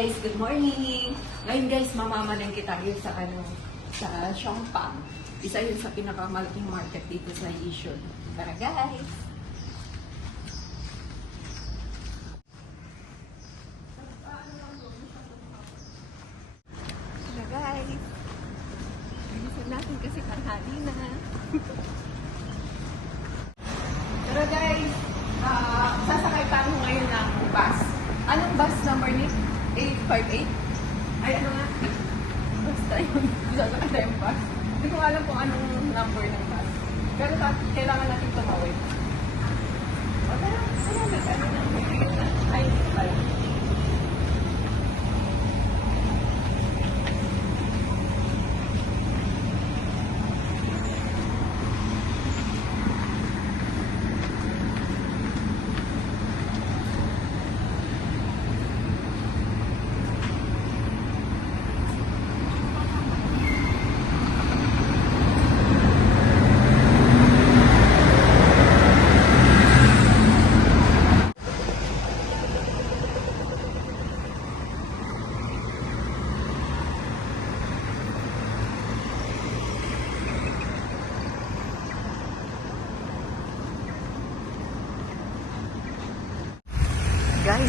Guys, good morning. Ngayon guys, mamamalengke tayo sa ano, sa Xiongpang. Isa yun sa pinakamalaking market dito sa Yishun. Tara guys! Tara guys! Bilisan natin kasi tanghali na. Tara guys! Ah, sasakay tayo ngayon ng bus. Anong bus number ni? 858? Ay, ano nga? Basta yun. Sasakay tayong bus. Hindi ko alam kung anong number ng bus. Pero kailangan natin tumawid. O tara, tara, nag-ano na. Ay, hindi pala.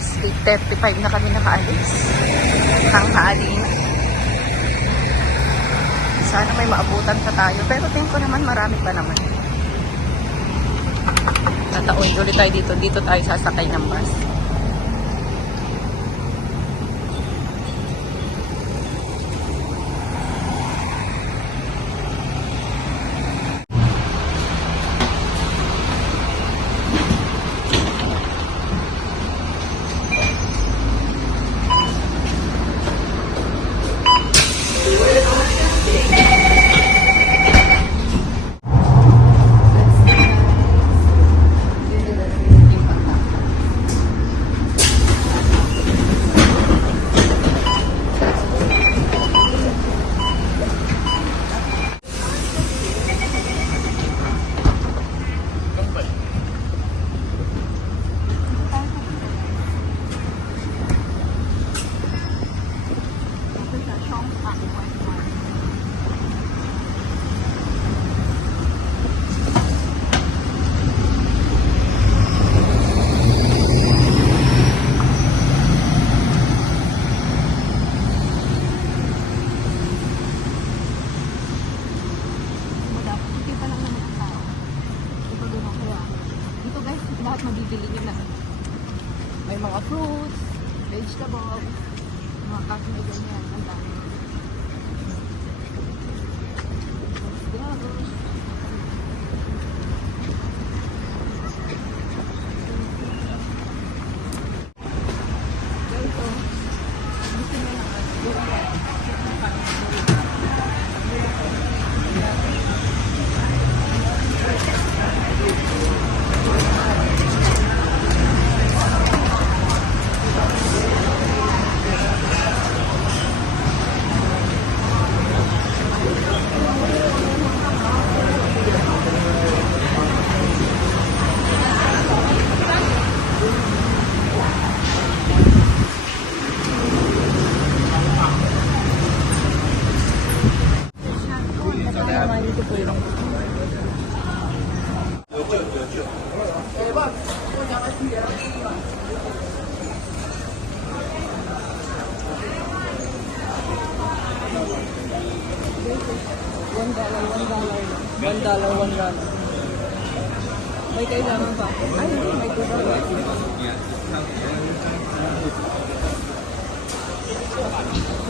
Guys, 8.35 na kami nakaalis. Tanghali na. Sana may maabutan pa tayo. Pero tingin ko naman marami pa naman. Tataon ulit tayo dito. Dito tayo sasakay ng bus.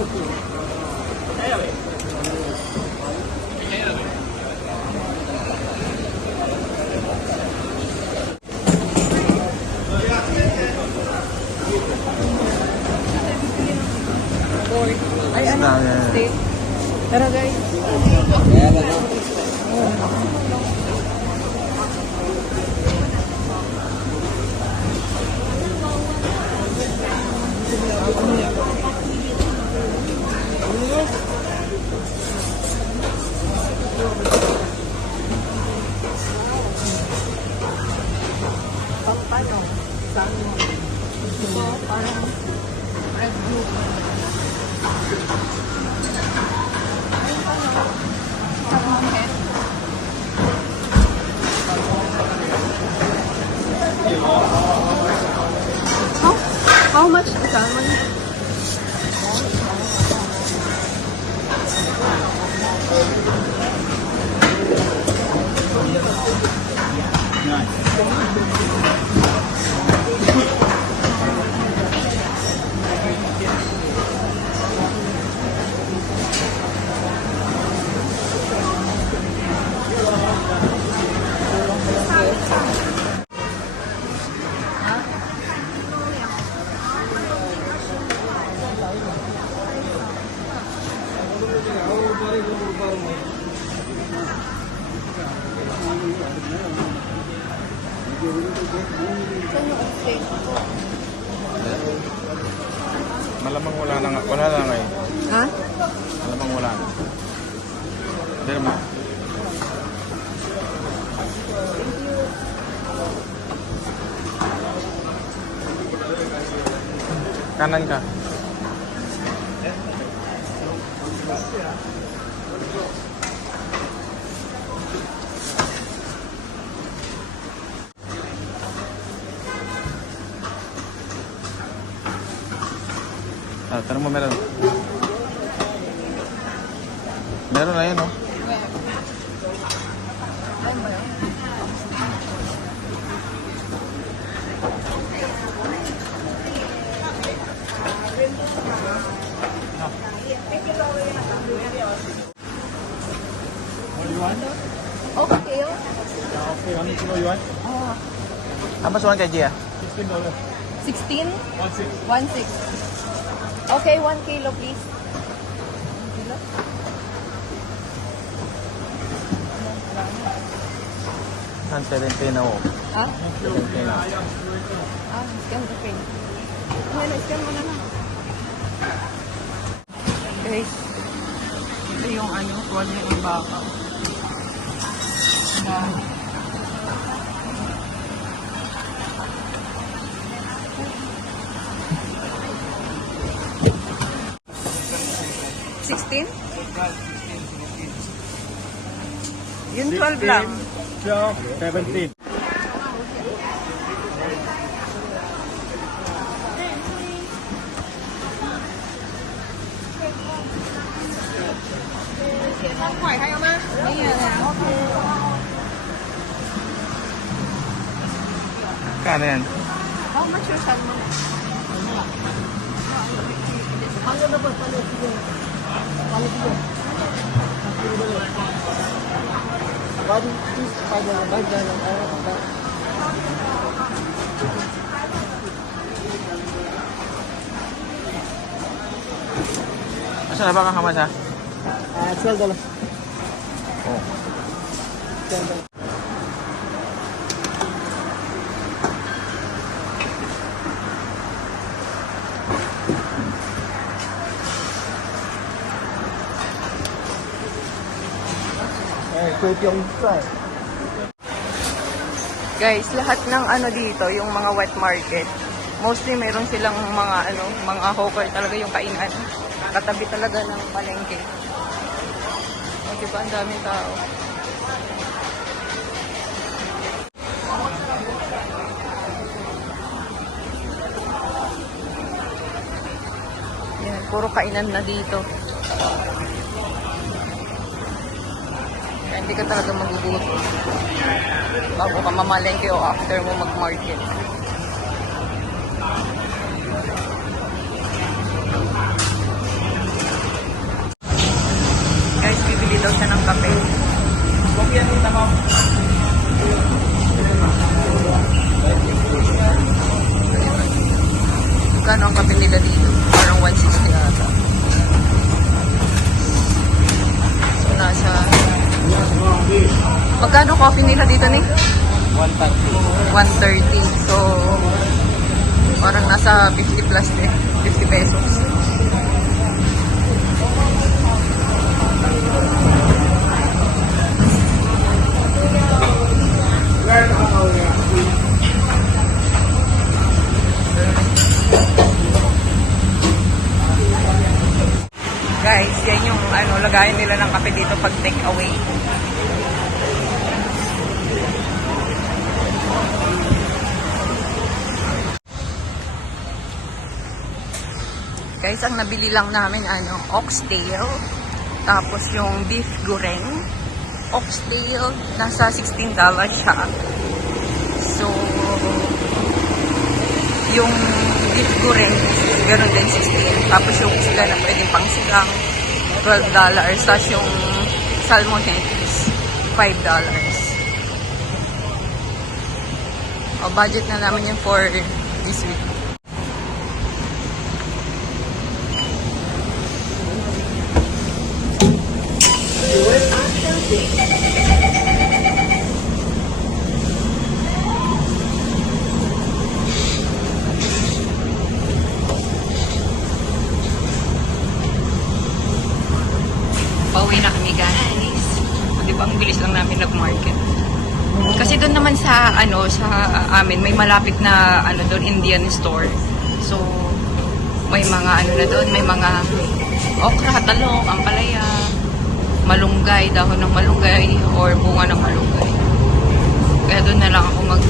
Ay, ano? Steak. Tara guys. How much Kanan ka. Ah, tanong mo meron. you want? Oh. How much one kg? Ah? Sixteen dollars. Sixteen? One six. One six. Okay, one kilo please. One kilo? Ang Tarantino. Ha? Tarantino. Oh. Ah, scan the pin. Bueno, scan mo na lang. Guys, ito yung ano, kuha ano niya baka. Dahil. 15? Yun 12 lang. 12, 17. Không khỏi hay không á? Bây giờ là ok. การแนนเขาไมาช่วยฉันเขาจะระเบิดประเบิดเลย salmon? Asa na ba kang kamas, ha? Ah, 12 dollars. Oh. 12 dollars. Eh, quick yung. Guys, lahat ng ano dito, yung mga wet market, mostly meron silang mga ano, mga hawker talaga yung kainan. Katabi talaga ng palengke. O, diba? Ang daming tao. Yan, puro kainan na dito. Kaya hindi ka talaga magugutom bago ka mamalengke o after mo mag-market. Guys, bibili daw siya ng kape. Magkano ang kape nila dito? Parang 160 ata. So, nasa... Magkano coffee nila dito ni? 130. 130. So, parang nasa 50 plus eh. 50 pesos. Where the hell are? Ayaw nila ng kape dito pag take away. Guys, ang nabili lang namin ano, oxtail. Tapos yung beef gureng. Oxtail, nasa $16 siya. So, yung beef gureng, ganun din 16. Tapos yung sila na pwedeng pang sigang, $12. Tapos yung salmon heads, $5. O, budget na namin yun for this week. Pauwi na kami guys. Di ba ang bilis lang namin nag-market. Kasi doon naman sa ano sa amin may malapit na ano doon Indian store. So may mga ano na doon, may mga okra, talong, ampalaya, malunggay, dahon ng malunggay or bunga ng malunggay. Kaya doon na lang ako mag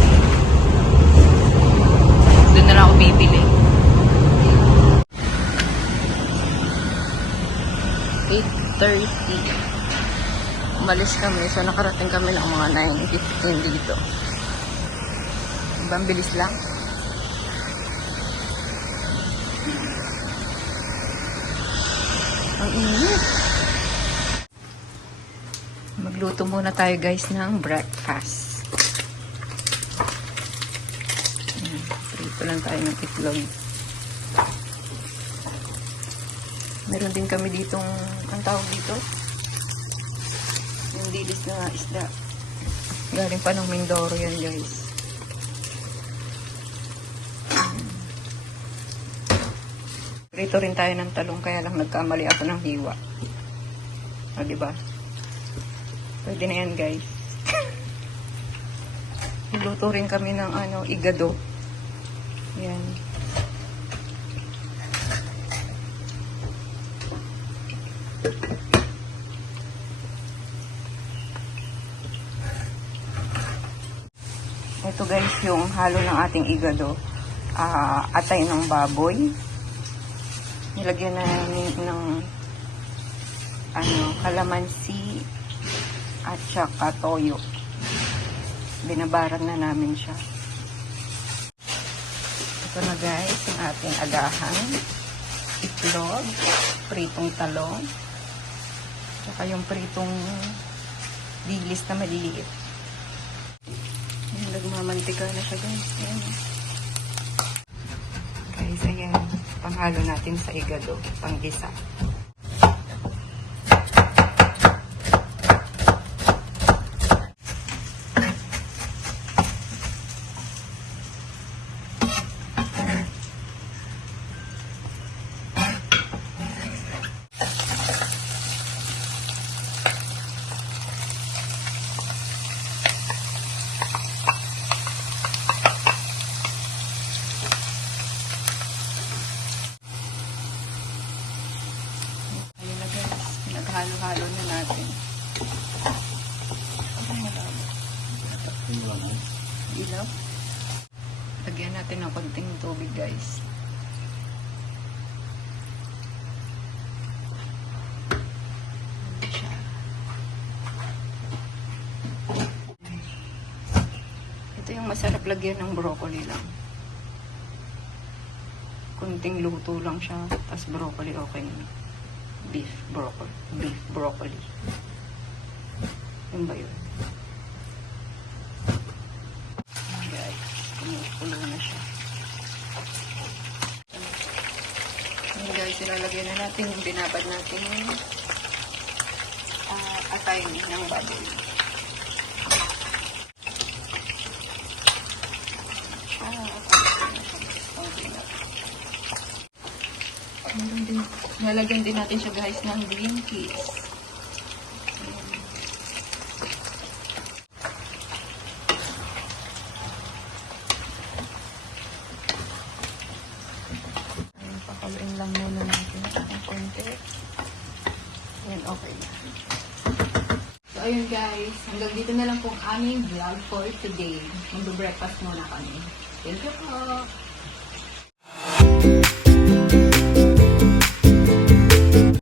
doon na lang ako bibili. 8.30 umalis kami. So, nakarating kami ng mga 9.15 dito. Diba, ang bilis lang? Ang init. Magluto muna tayo guys ng breakfast. Ayan, Prito lang tayo ng itlog. Meron din kami ditong, ang tawag dito? Yung dilis na isda. Galing pa ng Mindoro yan, guys. Rito rin tayo ng talong, kaya lang nagkamali ako ng hiwa. O, diba? Pwede na yan, guys. Luto rin kami ng ano, igado. Yan. Ito guys, yung halo ng ating igado. Ah, atay ng baboy. Nilagyan na namin ng ano, kalamansi at saka toyo. Binabaran na namin siya. Ito na guys, yung ating agahan. Itlog, pritong talong, saka yung pritong dilis na maliliit. Nagmamantika na siya guys. Ayan. Guys, ayan. Panghalo natin sa igado. Panggisa. Ayun na guys. Naghalo-halo na natin. Ilaw. Lagyan natin ng konting tubig guys. Ito yung masarap lagyan ng broccoli lang. Kunting luto lang siya. Tapos broccoli okay na. Beef broccoli. Beef broccoli. Yun ba yun? Ayan, Guys, kumukulo na siya. Ayan guys, ilalagay na natin yung binabad natin uh, atay ng baboy. Ah, nalagyan din natin siya guys ng green peas. Ayan. Ayan, pakaluin lang muna natin ng konti. Ayan, okay na. So, ayun guys. Hanggang dito na lang pong aming vlog for today. Mag-breakfast muna kami. Thank you po.